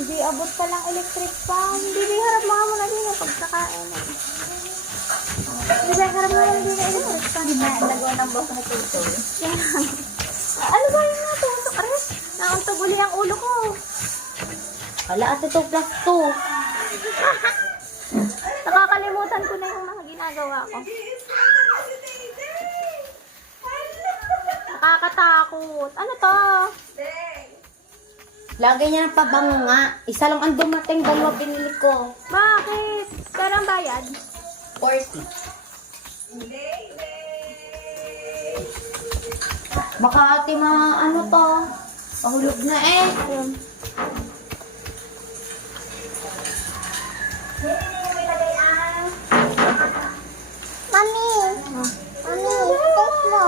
Hindi abot pa lang electric fan. Hindi, harap mga muna din ang pagkakain. Hindi, harap mo lang din ang electric fan. Hindi na nagawa ng boss na tuto. Ano ba yung natutok? Ares, nakantog uli ang ulo ko. Wala at ito plus 2. Nakakalimutan ko na yung mga ginagawa ko. Nakakatakot. Ano to? Lagay niya ng pabango nga. Isa lang ang dumating, dalawa binili ko. Bakit? Kailan bayad? 40. Baka ate ano to? Mahulog na eh. Mami, taste mo.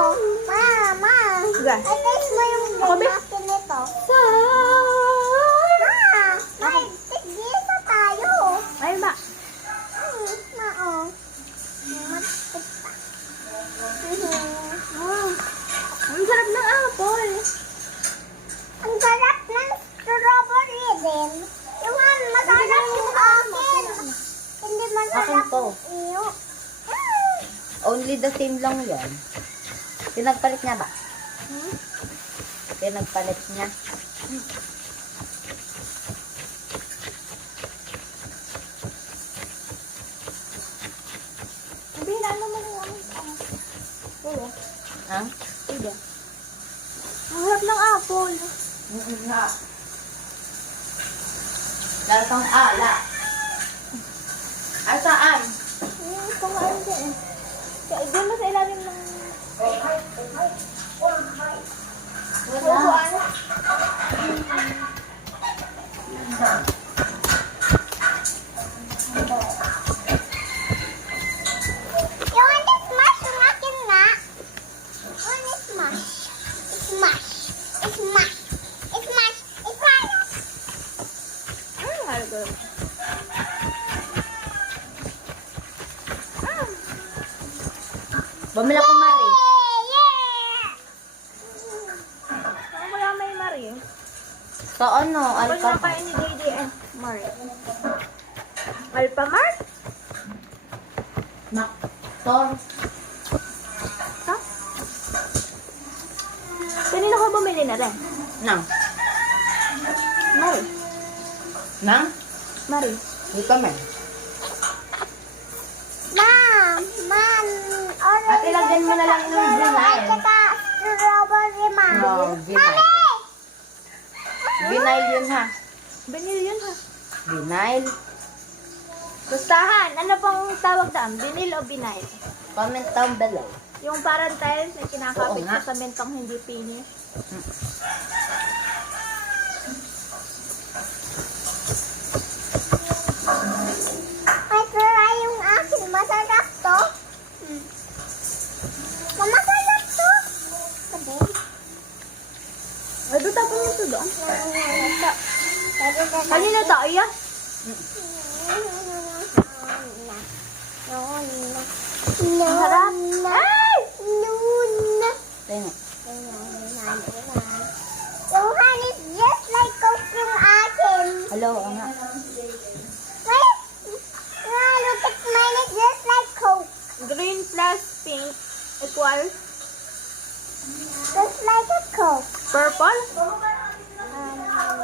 Ma. Sige. Taste mo yung Ako, be? natin nito. Ma, tigisa tayo. Ay, ba? Oo. Ang sarap ng apple. Ang sarap ng strawberry din. Yung masarap yung akin. Hindi masarap Akin to. iyo. Only the same lang yan. Pinagpalit niya ba? Pinagpalit niya. Hindi na ano man yung Ulo. Ha? Sige. Ang sarap ng apple. Nga. Lasang ala. Asaan? Pangaan dyan eh. Diyan mo sa ilalim ng... Upuan. You want to smash yung akin nga? Want to smash? Smash. Smash. Smash. Smash. Ay, harap. Bumila ko Mari. Yeah! Ano kaya may Mari? Sa ano? Ako Alpha. nakain ni Didi and Mari. Alphamart? Mactor. Ha? Kanina ko bumili na rin. Nang. Mari. Nang? Mari. Hindi ka man. Ma'am, Ate, lagyan mo na lang ng vinyl. kita strawberry, ma'am. No, vinyl. Vinyl yun ha. Binil yun ha. Vinyl. Gustahan. Ano pang tawag daan? Binil o binil? Comment down below. Yung parang tiles na kinakapit Oo nga. sa samentong hindi finish. Ay, try yung akin. Masarap to. Masarap to. Sabi. Ay, doon tapon nyo ito doon. Kanina tayo yan. Masarap. Ay! Luna. Tingnan. Johan is just like Coke yung akin. Hello, nga. Wait. Look at mine is just like Coke. Green plus pink equals Just like a Coke. purple.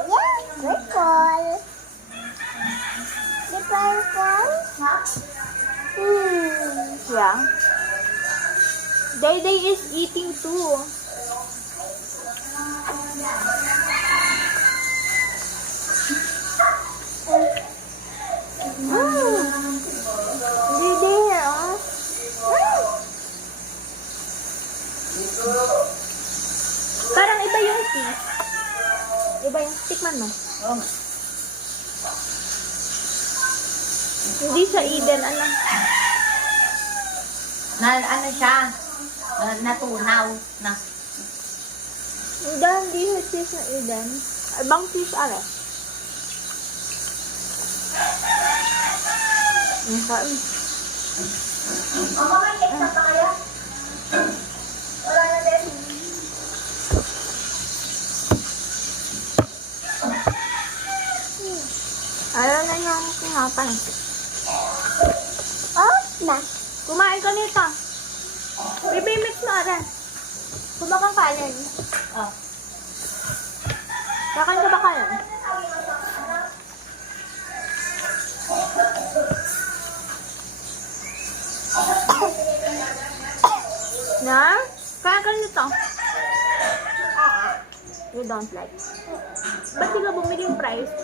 Yeah, purple. The purple? Yeah. Day is eating too. Day here, oh. Parang iba yung cheese. Iba yung tikman mo. Oo nga. Hindi siya Eden, ano? Ano siya? Natunaw na. Hindi siya cheese na Eden. Ibang cheese, are. Ang kain. Ayaw na yung kumapan. Oh, smash. Kumain ka nito. Baby, mix mo aran. Kumakang kanin. Oh. Kakan ka ba kanin? Na? Kaya ka nito. You don't like. Ba't di ka bumili yung price?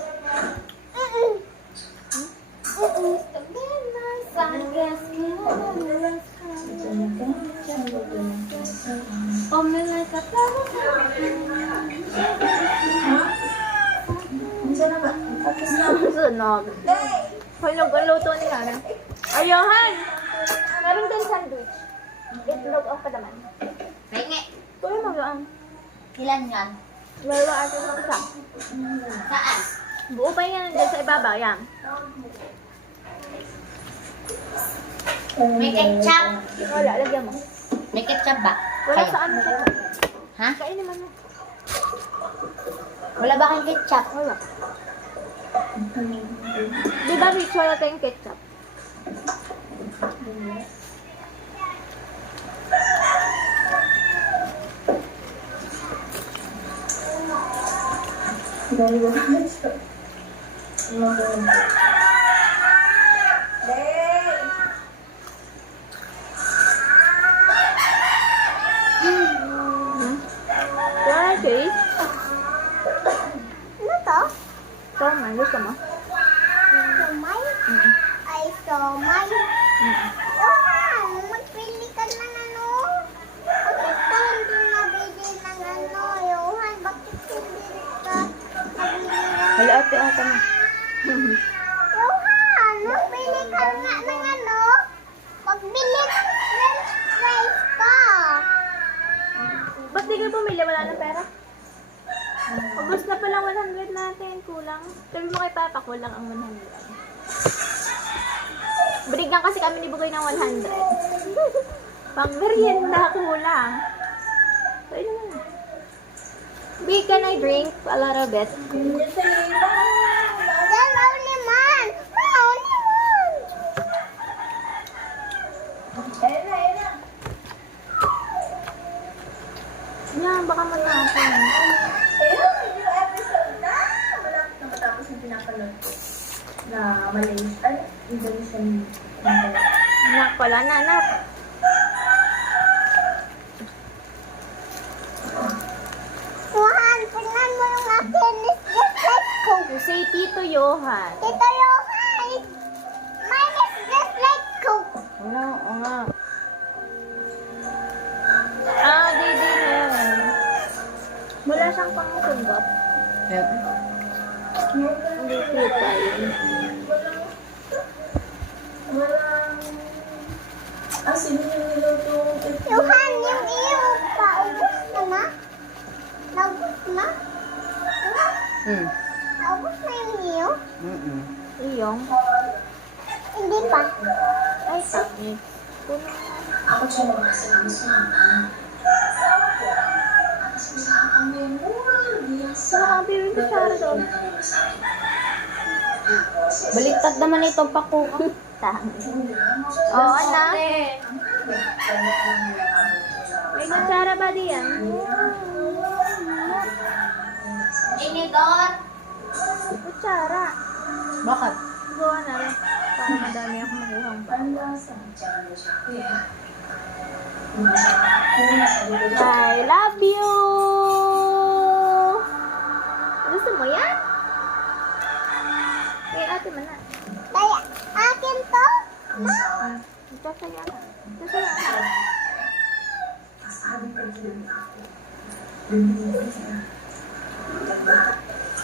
Sunog. Hulog ang luto ni Nana. Ayohan! Meron din sandwich. Itlog ang palaman. Penge. Tuloy mo yun. Ilan yan? Dalawa atin lang isa. Saan? Buo pa yan dyan sa ibabaw. Yan. May ketchup. Wala, lagyan mo. May ketchup ba? Wala Kayo? sa ano siya. Ha? Kain naman mo. Wala ba kang ketchup? Wala. Di ba rich wala tayong ketchup? Wala, Chase. Ano to? Tama, gusto mo? Somay? Ay, somay. Johan, magpili ka ng ano. Bakit ka hindi nabili ng ano, Johan? Bakit hindi ka nabili ng... Hala, ate mo. Johan, magpili ka nga ng ano. Magbili ng french fries ka. Ba't di ka bumili? Wala na pera? Ubus na pala 100 natin. Kulang. Sabi mo kay Papa, kulang ang 100. Binigyan kasi kami ni Bugoy ng 100. Pang merienda, kulang. So, yun naman. Big, can I drink a little bit? Then only man. Only one. Yan, baka matapon. Yung episode na malapit na matapos yung pinapanood ko na Malaysia, Indonesian Anak pala, nanak. Johan, tingnan mo yung akin. It's just like Coke. You say Tito Johan. Tito Johan, mine is just like Coke. Oo nga. Ah, di meron. Wala siyang pang-sundot. Hindi cute tayo. walang asin yung niluto. Johan, yung iyo, paubos na na? Naubos na? Hmm. Naubos na yung iyo? Iyong. Hindi pa. Ay, sakit. Ako siya makasalamat sa mama. Sa amin, biasa. Nakakabiri ko siya doon. Baliktad naman itong pakuko. Oo, anak. May kutsara ba diyan? Inidor! Kutsara. Bakit? Gawa na rin. Para madami ako makuhang ba. I love you! Gusto mo yan? Eh, ate mo na. Kaya, akin to? Ito sa'yo na. Ito sa'yo na.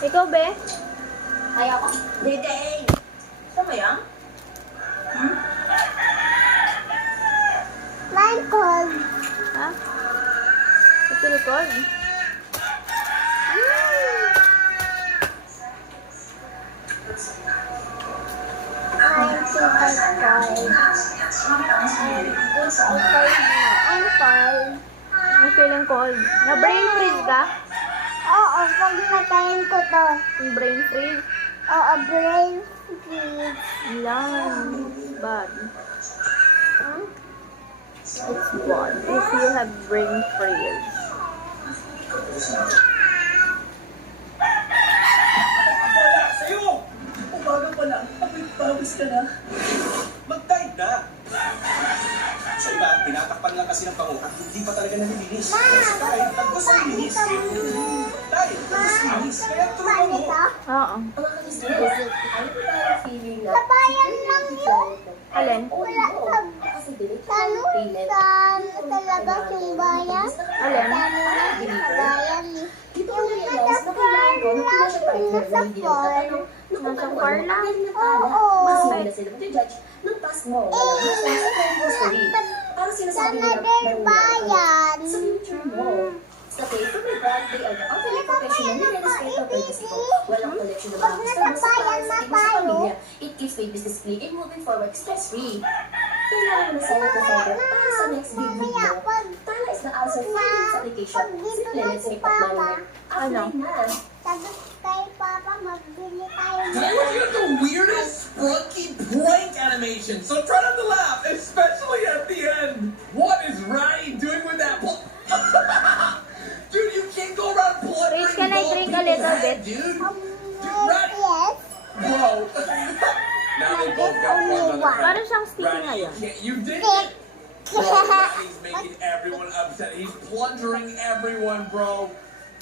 Ikaw, be? Ayoko. Dede! Gusto mo yan? Mine cold. Ha? Ito record? I'm super cold. I'm cold. Ang feeling cold. Na brain freeze ka? Oo, pag nakain ko to. Yung brain freeze? a brain freeze. Lang. Bad. It's bad if you have brain freeze. Wala sa'yo! Umaga pa lang, pawis ka na. Mag-dive na! Sa iba, tinatakpan lang kasi ng pango at hindi pa talaga nalilinis. Kaya sa tayo, tagos ang linis. Tayo, tagos linis. Kaya truman mo. Oo. Sabayan lang yun. Alin? Wala talaga simbayan. Alin? Sabayan. Yung nasa car lang, nasa car. Nasa car lang? Oo. Sa mother bayan. Pag nasa bayan, matayo. It gives me business click and moving forward stress-free. Kailangan mo na sa para sa next big video. Tala is the answer for this application. Simple, let's make up my Ano? Apply na. Sabi kay Papa, magbili tayo. Today we're looking at the weirdest sprunky prank animation, so try not to laugh, especially at the end. What is Ronnie doing with that Dude, you can't go around plundering Rich, can I bald drink a people's little head, bit? dude. Yes. Bro. Now they both got one on the Parang head. siyang sticky Ronnie, ngayon. you did it. Bro, Ronnie's making everyone upset. He's plundering everyone, bro.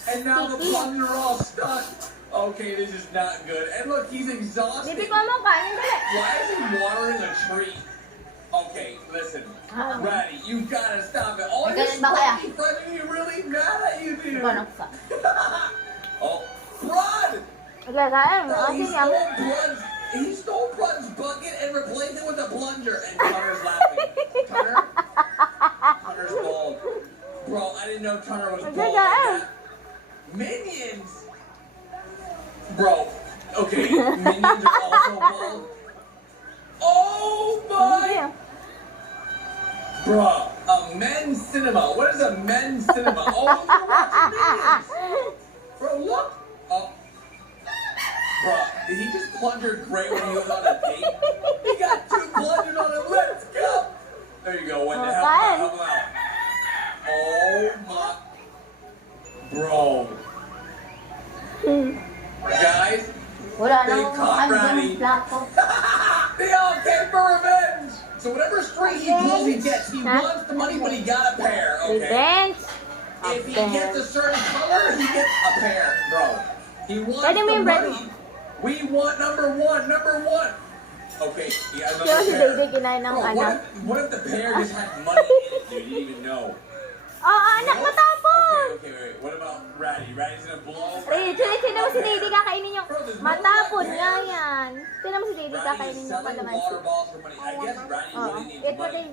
And now the Sticky. plunder all stuck. Okay, this is not good. And look, he's exhausted. Bibi ko mo, kanin dali. Why is he watering a tree? Okay, listen. Ratty, you gotta stop it. All your Ganun ba kaya? spunky friends are really mad at you, dude. Paano ka? Oh, Rod! Gagain. Bro, Kasi nga. he stole Brun's bucket and replaced it with a plunger. And Tunner's laughing. Tunner's bald. Bro, I didn't know Tunner was bald like that. Minions! Bro, okay, Minions are also bald. Oh my! Bruh, a men's cinema. What is a men's cinema? Oh, you're watching Minions! Bro, look! Oh. Bruh, did he just plunger Gray when he was on a date? He got 2 plungers on him. Let's go! There you go, Wendy. Help him out, help him out. Oh my... Bro. Guys, Wala They nang caught Ratty. plato. they all came for revenge! So whatever string he pulls, he gets. He wants the money, but he got a pair, okay? Revenge. If he gets a certain color, he gets a pair, bro. He wants Pwede mo the yung bread money. We want number one. Okay, he has Kaya si another Dede pair. kinain ng Bro, anak. what if the pair just had money in it, dude? You didn't even know. Oo, anak, matapon. Okay, wait. What about Ratty? Ratty's gonna blow. Rich, tinan mo si Dede kakainin yung... Bro, there's no Matapon more nga pears. yan. Tinan mo si Dede Ratty kakainin is yung selling palamansi. water balls for money. I guess Ratty Oo. really needs It was money.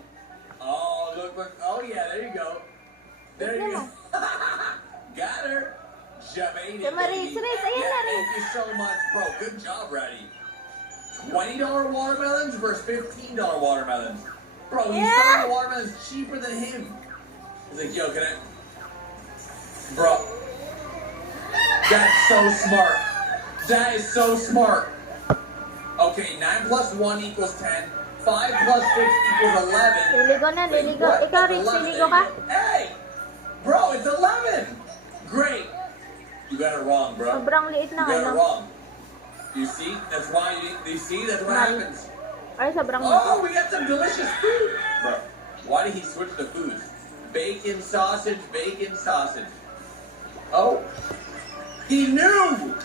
Oh, look. Oh, yeah, there you go. There you go. Got her. Jamaine, Sama Rich, Rich, ayan na, Thank you so much, bro. Good job, Ratty. $20 watermelons versus $15 watermelons. Bro, he's selling the watermelons cheaper than him. He's like, yo, can I... Bro. That's so smart. That is so smart. Okay, 9 plus 1 equals 10. 5 plus 6 equals 11. Liligo na, Wait, liligo. what? Ikaw, It's Rich, 11. liligo ka? Hey! Bro, it's 11! Great! You got it wrong, bro. Sobrang liit You na got it ano. wrong. You see? That's why you see? That's what happens. Ay, sobrang Oh, we got some delicious food! Bro, why did he switch the foods? Bacon, sausage, bacon, sausage. Oh. He knew!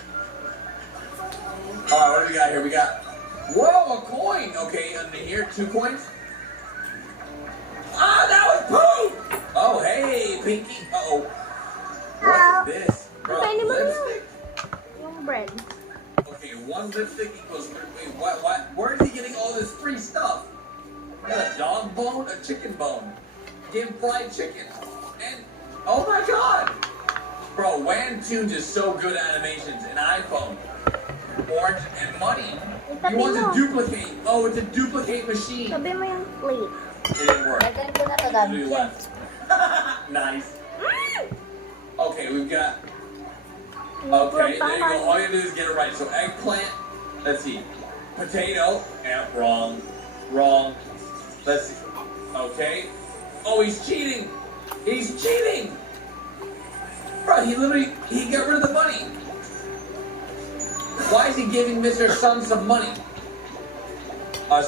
Alright, what do we got here? We got... Whoa, a coin! Okay, under here, 2 coins. Ah, that was poop! Oh, hey, Pinky. Uh-oh. What is this? Bro, Kainin mo na. lipstick? Yung bread. Okay, 1 lipstick equals... Wait, what? Where is he getting all this free stuff? We got a dog bone, a chicken bone. Give him fried chicken. And... Oh my god! Bro, Wantoons is so good at animations. An iPhone. Orange and money. He wants to duplicate. Oh, it's a duplicate machine. Sabi mo yung plate. It didn't work. Nagkaroon ko na to, Gab. Blue left. Nice. Okay, we've got... Okay, there you go. All you have to do is get it right. So eggplant, Let's see. Potato. Yeah, wrong. Wrong. Let's see. Okay. Oh, he's cheating. He's cheating. Bro, he got rid of the money. Why is he giving Mr. Sun some money? A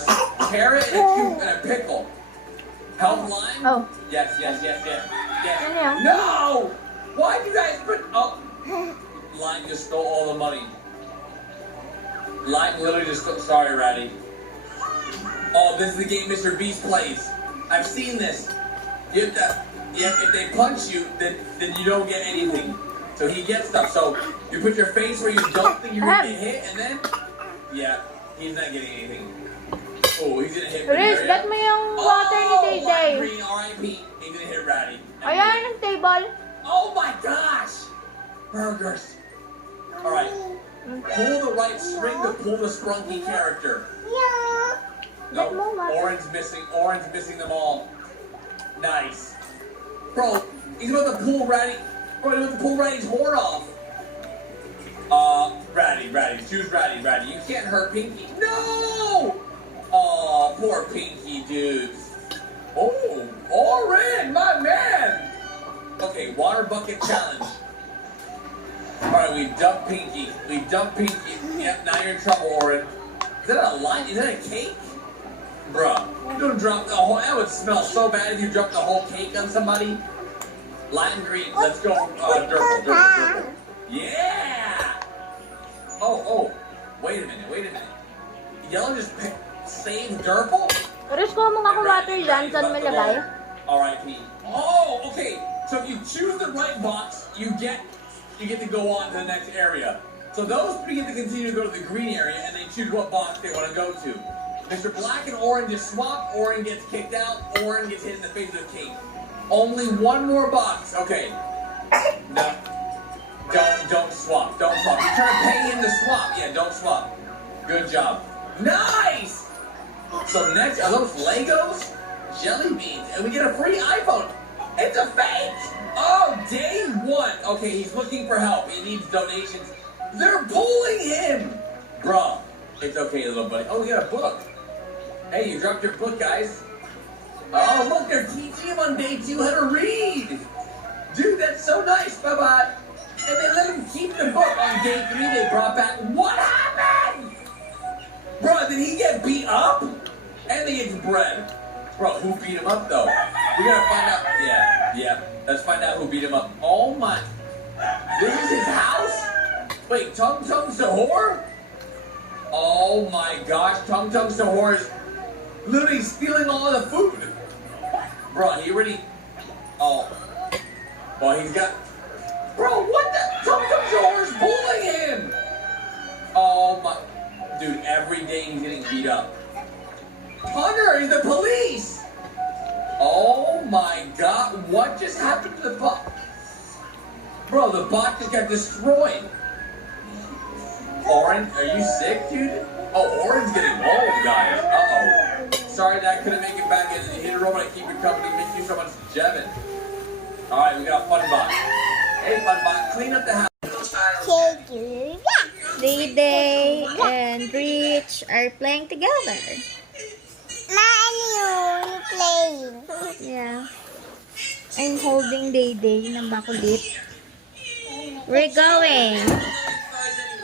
carrot and a cube and a pickle. Help lime? Oh. Yes. Ano yun? No! Why'd you guys put... Oh. Lime just stole all the money. Lime literally just stole... Sorry, Ratty. Oh, this is the game Mr. Beast plays. I've seen this. You have to... Yeah, if they punch you, then you don't get anything. So he gets stuff. So you put your face where you don't think you're gonna get hit, and then... Yeah, he's not getting anything. Oh, he's gonna hit Riz, Area. bet mo yung water ni Day Day. Green, R.I.P. He's gonna hit Ratty. Ayan ang table. Oh my gosh! Burgers. Alright. Pull the right string to pull the sprunky character. No, Orange missing them all. Nice. Bro, he's about to pull Ratty. Bro, he's about to pull Ratty's horn off. Ratty. Choose Ratty. You can't hurt Pinky. No! Oh, poor Pinky, dudes. Oh, Orange, my man! Okay, water bucket challenge. Alright, we dumped Pinky. Yep, now you're in trouble, Oren. Is that a line? Is that a cake? Bruh, you don't drop the whole... That would smell so bad if you dropped the whole cake on somebody. Lime green. Let's go. Durple. Yeah! Oh. Wait a minute. Yellow just saved Durple? Riz, kuha mo nga kung water dyan. Saan mo lagay? R.I.P. Oh, okay. So if you choose the right box, you get to go on to the next area. So those three get to continue to go to the green area, and they choose what box they want to go to. Mr. Black and Orange just swap. Orange gets kicked out. Orange gets hit in the face with a cake. Only one more box. Okay. No. Don't swap. Don't swap. You're trying to pay him to swap. Yeah, don't swap. Good job. Nice! So next, are those Legos? Jelly beans. And we get a free iPhone. It's a fake! Oh, day one. Okay, he's looking for help. He needs donations. They're bullying him! Bruh, it's okay, little buddy. Oh, we got a book. Hey, you dropped your book, guys. Oh, look, they're teaching him on day 2 how to read. Dude, that's so nice. Bye-bye. And they let him keep the book. On day 3, they brought back... What happened? Bruh, did he get beat up? And they get bread. Bro, who beat him up, though? We gotta find out. Yeah. Let's find out who beat him up. Oh, my... This is his house? Wait, Tung Tung Sahur? Oh, my gosh. Tung Tung Sahur is literally stealing all of the food. Bro, he already... Oh. Well, he's got... Bro, what the... Tung Tung Sahur is bullying him! Oh, my... Dude, every day he's getting beat up. Hunter, he's the police! Oh my god, what just happened to the bot? Bro, the bot just got destroyed. Orange, are you sick, dude? Oh, Orange's getting old, guys. Uh-oh. Sorry that I couldn't make it back in. You hit a robot, keep it company. Thank you so much, Jevin. Alright, we got Funbot. Hey, Funbot, clean up the house. Day Day and Rich are playing together. Playing. Yeah. I'm holding Day Day ng bakulit. We're going.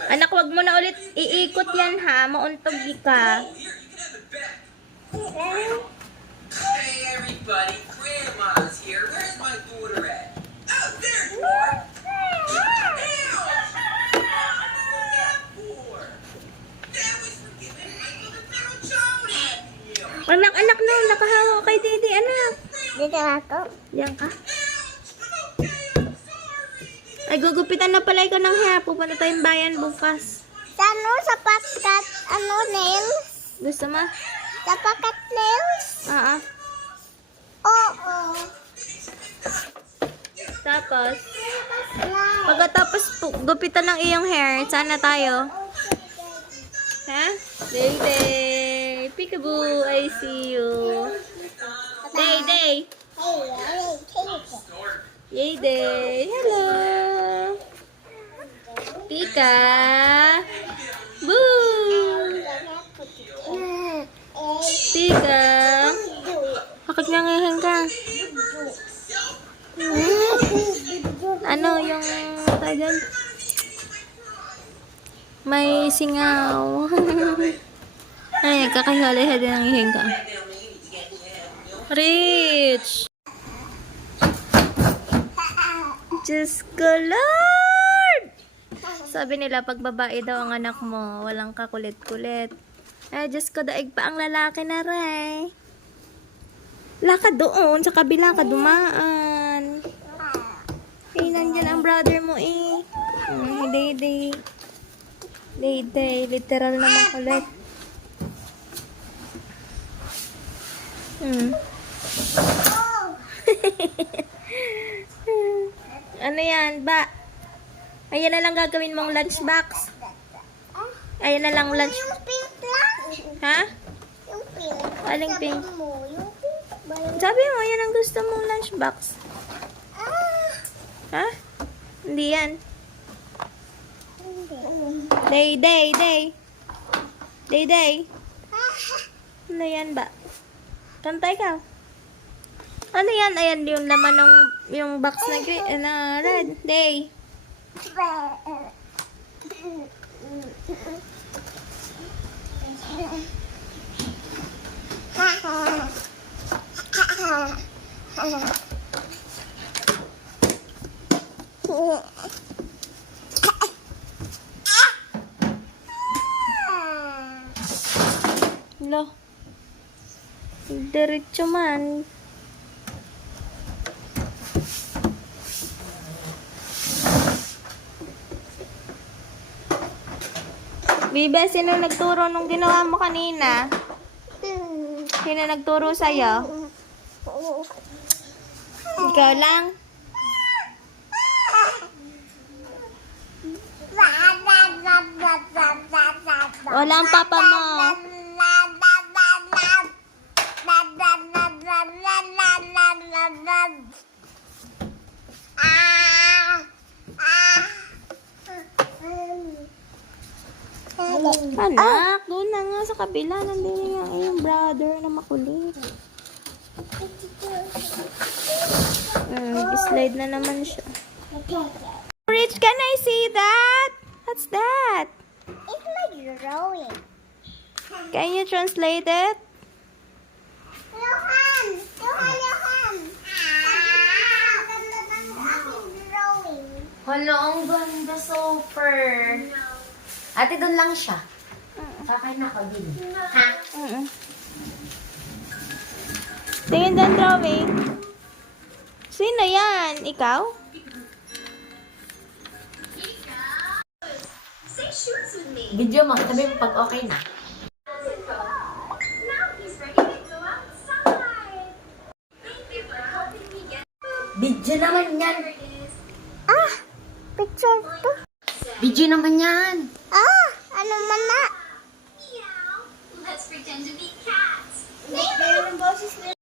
Anak, wag mo na ulit iikot yan ha. Mauntog ka. Hey everybody, Grandma's here. Where's my daughter at? Oh, there you are. Anak, no. Nakahawa kay Day Day, anak. Dito ako. Diyan ka. Ay, gugupitan na pala ikaw ng hair. Pupunta tayong bayan bukas. Sa pakat, nails? Gusto mo? Sa pakat nails? Oo. Oo. Tapos, pagkatapos gupitan ng iyong hair, saan na tayo? Ha? Day Day. Peekaboo, I see you. Day Day. Yay Day. Hello. Pika. Boo. nangihinga? Ano yung tayo dyan? May singaw. Ay, nagkakahiwalay din ang hihinga. Rich! Diyos ko, Lord! Sabi nila, pag babae daw ang anak mo, walang kakulit-kulit. Ay, Diyos ko, daig pa ang lalaki na rin. Lakad doon, sa kabila ka dumaan. Eh, nandyan ang brother mo eh. Day-day. Day-day, literal naman kulit. Ano yan, ba? Ayan na lang gagawin mong lunchbox. Ayan na lang lunch. Yung pink lang. Ha? Yung pink. Aling pink? Mo, yung pink ba yun? Sabi mo, yan ang gusto mong lunchbox. Ah, Ha? Hindi yan. hindi. Day. Ano yan ba? Kanta ikaw. Ano yan? Ayan yung laman ng yung box na green, na red. Day. Lo. Diretso man. Bibe, sino nagturo nung ginawa mo kanina? Sino nagturo sa'yo? Ikaw lang? Wala ang papa mo. Anak, doon na nga sa kabila. Nandun yung iyong brother na makulit. Slide na naman siya. Rich, can I see that? What's that? It's my drawing. Can you translate it? Johan! Johan! Ganda ng aking drawing. Hala, ang ganda, super. Ate, doon lang siya. Kakain ako din. Ha? Tingin doon, drawing. Sino yan? Ikaw? Video mo, sabi mo pag okay na. Video naman yan. Ah! Picture to. Video naman yan. Ah! Ano man na? Let's pretend to be cats.